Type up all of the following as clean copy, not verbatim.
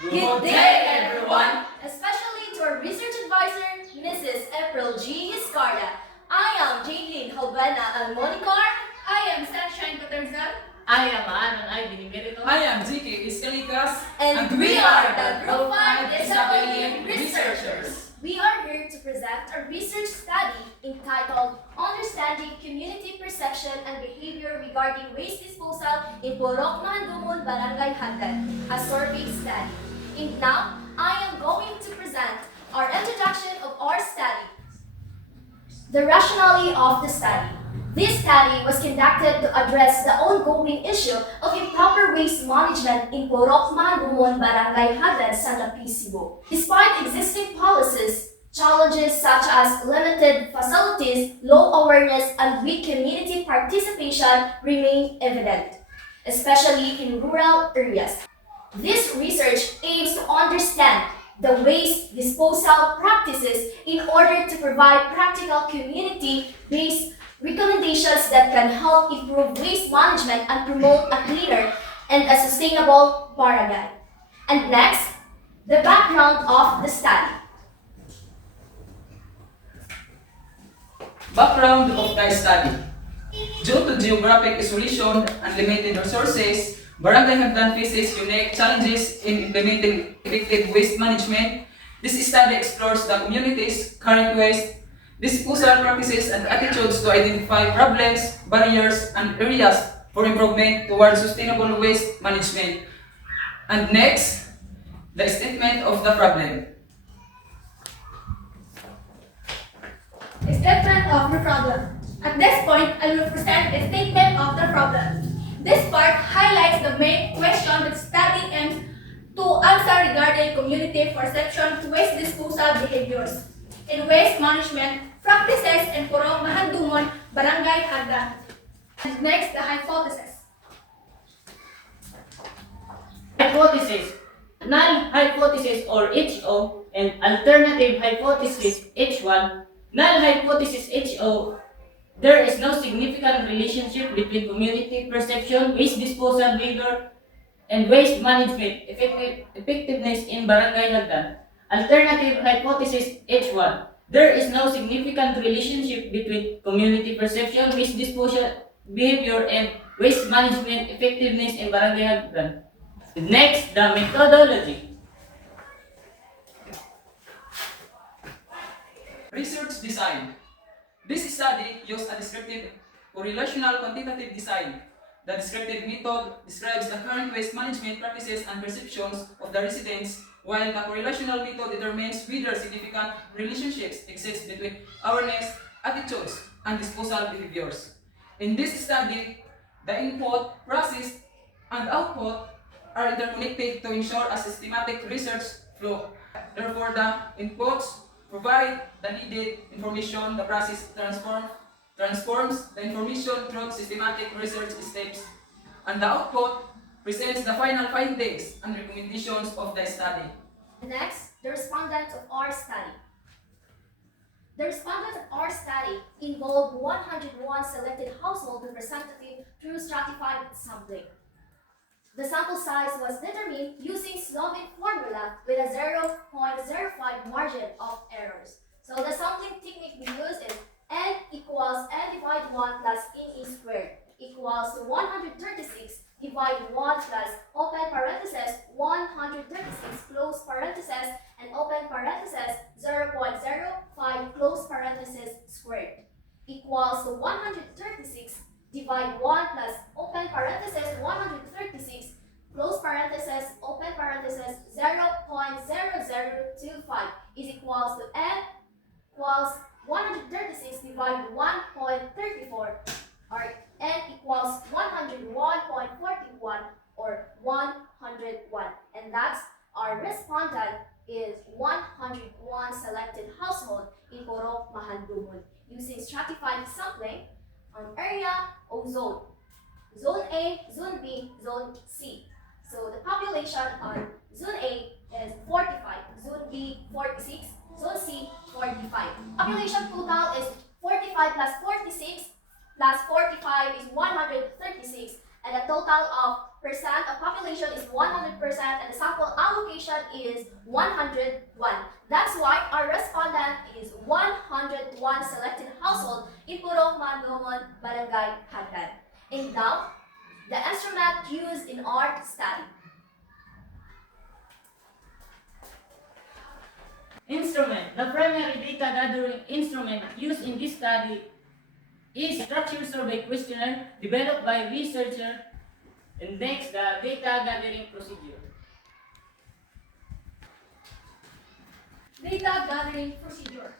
Good day, everyone! Especially to our research advisor, Mrs. April G. Iscarda. I am Jaylene Hobana Almonicar. I am Sunshine Coterzan. I am Aaron Ivy Merino. I am GK Iscaligas. And we are the Group 5 Disability Researchers. We are here to present a research study entitled Understanding Community Perception and Behavior Regarding Waste Disposal in Purok Mahandumon, Barangay Hagdan, a survey study. And now, I am going to present our introduction of our study. The rationale of the study. This study was conducted to address the ongoing issue of improper waste management in Purok Mahandumon, Barangay Hagdan, San Luis, Cebu. Despite existing policies, challenges such as limited facilities, low awareness, and weak community participation remain evident, especially in rural areas. This research aims to understand the waste disposal practices in order to provide practical community-based recommendations that can help improve waste management and promote a cleaner and a sustainable barangay. And next, the background of the study. Background of the study. Due to geographic isolation and limited resources, Barangay Hagdan faces unique challenges in implementing effective waste management. This study explores the community's current waste disposal practices and attitudes to identify problems, barriers, and areas for improvement towards sustainable waste management. And next, the statement of the problem. Statement of the problem. At this point, I will present a statement of the problem. This part highlights the main question that study aims to answer regarding community perception to waste disposal behaviors and waste management practices in Purok Mahandumon, Barangay Hagdan. And next, the hypothesis. Hypothesis. Null hypothesis or HO and alternative hypothesis H1. Null hypothesis HO. There is no significant relationship between community perception, waste disposal behavior, and waste management effectiveness in Barangay Hagdan. Alternative hypothesis H1. There is no significant relationship between community perception, waste disposal behavior, and waste management effectiveness in Barangay Hagdan. Next, the methodology. Research design. This study used a descriptive correlational quantitative design. The descriptive method describes the current waste management practices and perceptions of the residents, while the correlational method determines whether significant relationships exist between awareness, attitudes, and disposal behaviors. In this study, the input, process, and output are interconnected to ensure a systematic research flow. Therefore, the inputs provide the needed information, the process transforms the information through systematic research steps, and the output presents the final findings and recommendations of the study. Next, the respondents of our study. The respondents of our study involved 101 selected household representatives through stratified sampling. The sample size was determined using Slovene formula with a 0.05 margin of errors. So the sampling technique we use is n equals n divided 1 plus n squared equals to 136 divided 1 plus open parenthesis 136 close parenthesis and open parenthesis 0.05 close parenthesis squared equals to 136 divide 1 plus open parenthesis 136 close parenthesis open parenthesis 0.0025 is equals to n equals 136 divided 1.34 or n equals 101.41 or 101, and that's our respondent is 101 selected household in Purok Mahandumon using stratified sampling on area or zone. Zone A, Zone B, Zone C. So the population on Zone A is 45, Zone B 46, Zone C 45. Population total is 45 plus 46 plus 45 is 136, and a total of percent of population is 100% and the sample allocation is 101. That's why our respondent is 101 selected household in Purok Mandomon, Barangay Hagdan. And now, the instrument used in our study. Instrument. The primary data gathering instrument used in this study is structured survey questionnaire developed by researcher. And next, the data gathering procedure. Data gathering procedure.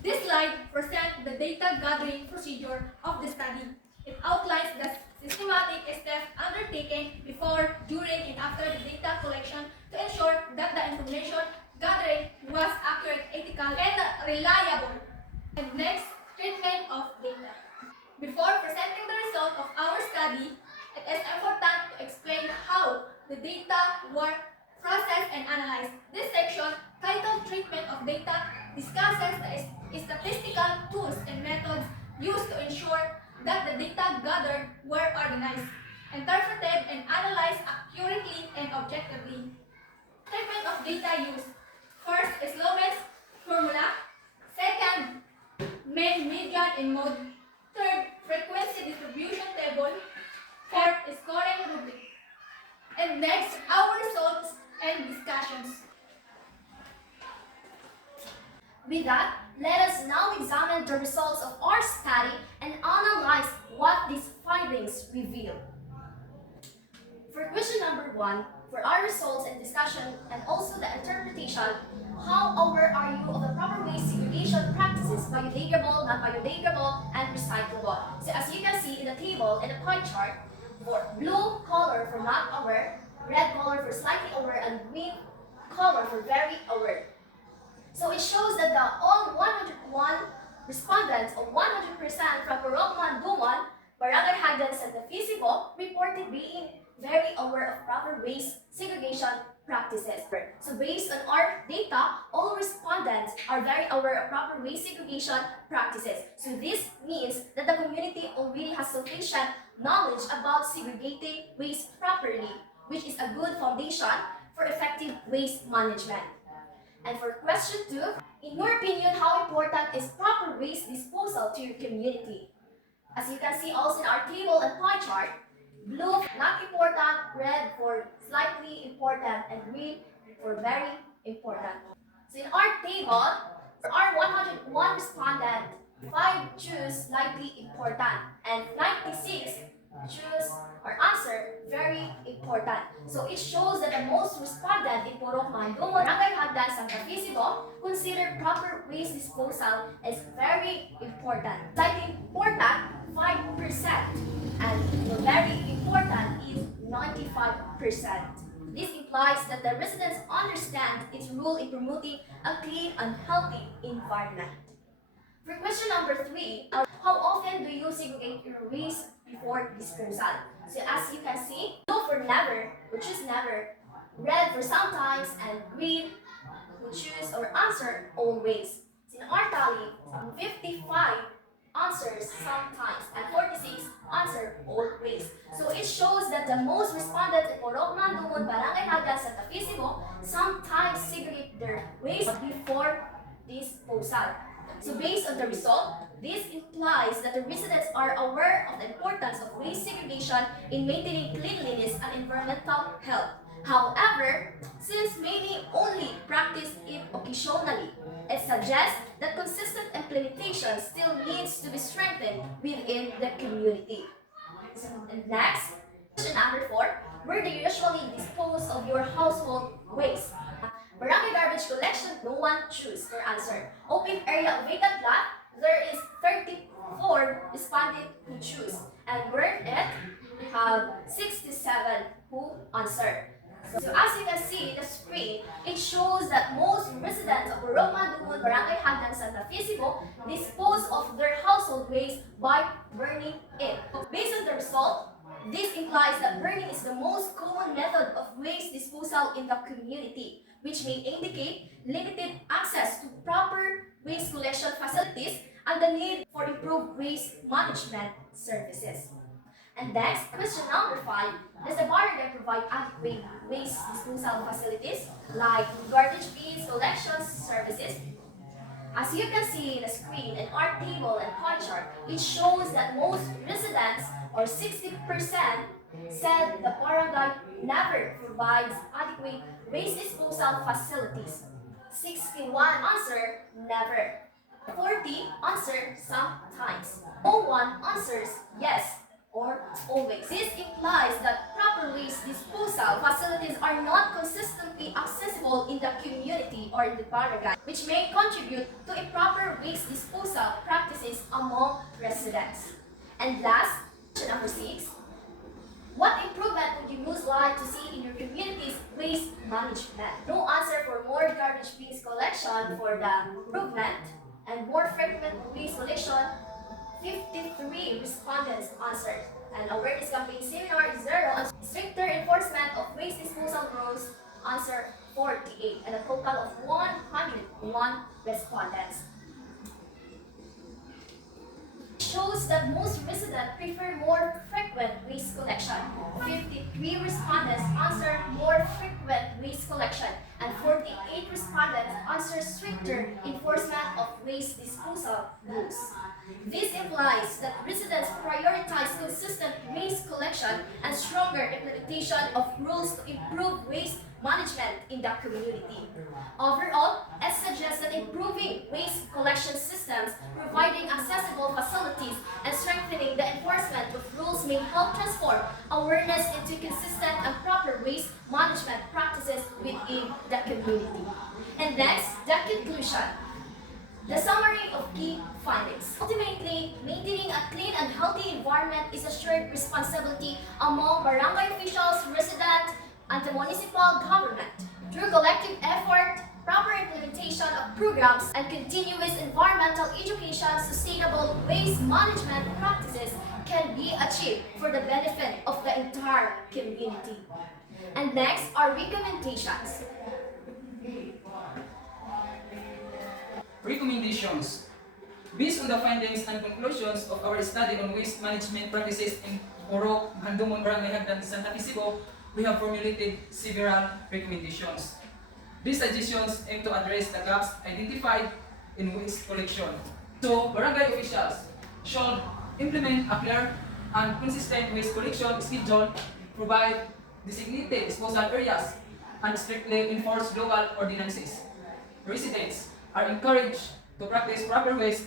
This slide presents the data gathering procedure of the study. It outlines the systematic steps undertaken before, during, and after the data collection to ensure that the information gathering was accurate, ethical, and reliable. And next, treatment of data. Before presenting the result of our study, it is important to explain how the data were processed and analyzed. This section, titled Treatment of Data, discusses the statistical tools and methods used to ensure that the data gathered were organized, interpreted, and analyzed accurately and objectively. Treatment of data use. First is Lorenz formula. Second, mean, median, and mode. Third, frequency distribution table. Fourth, scoring rubric. And next, our results and discussions. With that, let us now examine the results of our study and analyze what these findings reveal. For question number 1, for our results and discussion and also the interpretation, how aware are you of the proper waste segregation practices, biodegradable, non-biodegradable, and recyclable? So as you can see in the table and the pie chart, for blue color for not aware, red color for slightly aware, and green color for very aware. So it shows that all 101 respondents of 100% from Purok Mandomon, Barangay Hagdan, Santa Fisico reported being very aware of proper waste segregation practices. So based on our data, all respondents are very aware of proper waste segregation practices. So this means that the community already has sufficient knowledge about segregating waste properly, which is a good foundation for effective waste management. And for question 2, in your opinion, how important is proper waste disposal to your community? As you can see also in our table and pie chart, blue not important, red for slightly important, and green for very important. So in our table, for our 101 respondent, 5 choose slightly important and 96 choose or answer very important. So it shows that the most respondent in Purok Mandomon, Barangay Hagdan, Santa Fisico consider proper waste disposal as very important. Slightly important, 5%, and the very important is 95%. This implies that the residents understand its role in promoting a clean and healthy environment. For question number 3, how often do you segregate your waste before disposal? So as you can see, blue for never, we choose never, red for sometimes, and green, we choose or answer always. So in our tally, 55 answers sometimes and 46 answer always. So it shows that the most respondents in Purok Mandomon, Barangay Hagdan, Santa Fisico sometimes segregate their waste before disposal. So based on the result, this implies that the residents are aware of the importance of waste segregation in maintaining cleanliness and environmental health. However, since many only practice it occasionally, it suggests that consistent implementation still needs to be strengthened within the community. And next, question number 4, where do you usually dispose of your household waste? Barangay garbage collection, no one choose or answer. Open area of vacant lot, there is 34 respondents who choose. And burn it, we have 67 who answer. So as you can see in the screen, it shows that most residents of Purok Mandomon, Barangay Hagdan, Santa Fisico dispose of their household waste by burning it. Based on the result, this implies that burning is the most common method of waste disposal in the community, which may indicate limited access to proper waste collection facilities and the need for improved waste management services. And next, question number 5. Does the barangay provide adequate waste disposal facilities like garbage bins, collections, services? As you can see in the screen, in our table and pie chart, it shows that most residents, or 60%, said the barangay never provides adequate waste disposal facilities. 61 answer never. 40 answer sometimes. 01 answers yes or always. This implies that proper waste disposal facilities are not consistently accessible in the community or in the barangay, which may contribute to improper waste disposal practices among residents. And last, question number 6. What improvement would you most like to see in your community's waste management? No answer for more garbage bins collection for the improvement and more frequent waste collection. 53 respondents answered. And awareness campaign seminar is 0. And stricter enforcement of waste disposal rules answer 48. And a total of 101 respondents. Shows that most residents prefer more frequent waste collection. 53 respondents answered more frequent waste collection, and 48 respondents answered stricter enforcement of waste disposal rules. This implies that residents prioritize consistent waste collection and stronger implementation of rules to improve waste management in the community. Overall, it suggests that improving waste collection systems, providing accessible facilities, and strengthening the enforcement of rules may help transform awareness into consistent and proper waste management practices within the community. And next, the conclusion. The summary of key findings. Ultimately, maintaining a clean and healthy environment is a shared responsibility among barangay officials, residents, and the municipal government. Through collective effort, proper implementation of programs, and continuous environmental education, sustainable waste management practices can be achieved for the benefit of the entire community. And next are recommendations. Recommendations. Based on the findings and conclusions of our study on waste management practices in Orok, Handumon, Barangay Hagdan, Santa Isibo, we have formulated several recommendations. These suggestions aim to address the gaps identified in waste collection. So, barangay officials should implement a clear and consistent waste collection schedule, provide designated disposal areas, and strictly enforce local ordinances. Residents are encouraged to practice proper waste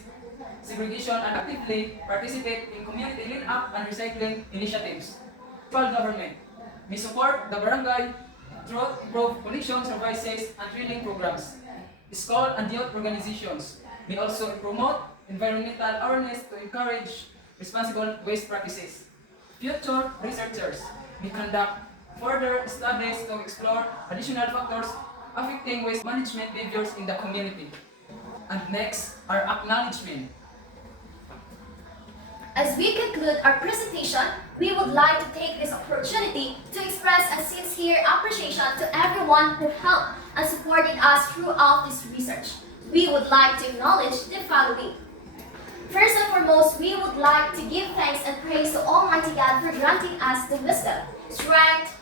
segregation and actively participate in community clean-up and recycling initiatives. Local government may support the barangay through improved collection services and training programs. School and youth organizations may also promote environmental awareness to encourage responsible waste practices. Future researchers may conduct further studies to explore additional factors affecting waste management behaviors in the community. And next, our acknowledgement. As we conclude our presentation, we would like to take this opportunity to express a sincere appreciation to everyone who helped and supported us throughout this research. We would like to acknowledge the following. First and foremost, we would like to give thanks and praise to Almighty God for granting us the wisdom, strength,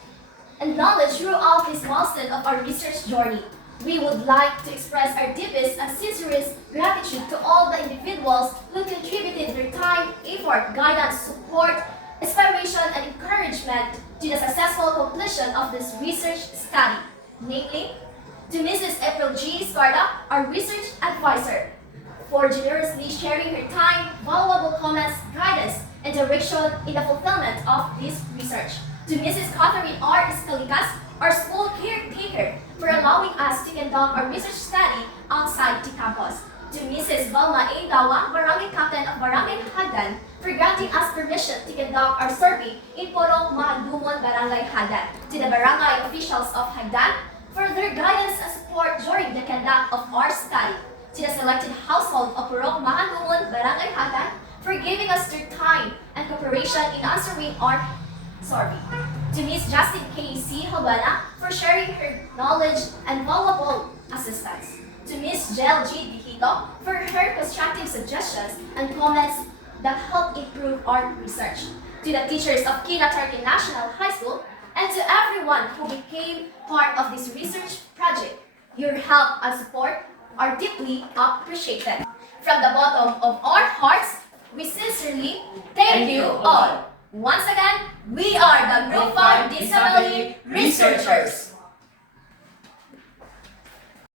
and knowledge throughout this milestone of our research journey. We would like to express our deepest and sincerest gratitude to all the individuals who contributed their time, effort, guidance, support, inspiration, and encouragement to the successful completion of this research study. Namely, to Mrs. April G. Scarda, our research advisor, for generously sharing her time, valuable comments, guidance, and direction in the fulfillment of this research. To Mrs. Catherine R. Escalicas, our school caretaker, for allowing us to conduct our research study outside the campus. To Mrs. Balma A. Dawa, Barangay Captain of Barangay Hagdan, for granting us permission to conduct our survey in Porong Mahandumon, Barangay Hagdan. To the barangay officials of Hagdan, for their guidance and support during the conduct of our study. To the selected household of Porong Mahandumon, Barangay Hagdan, for giving us their time and cooperation in answering our survey. To Ms. Justin K. C. Habana for sharing her knowledge and valuable assistance. To Ms. Jel G. Dijito for her constructive suggestions and comments that help improve our research. to the teachers of Kina Turkey National High School, and to everyone who became part of this research project. Your help and support are deeply appreciated. From the bottom of our hearts, we sincerely thank you all. Once again, we are the Group 5 Disability Researchers.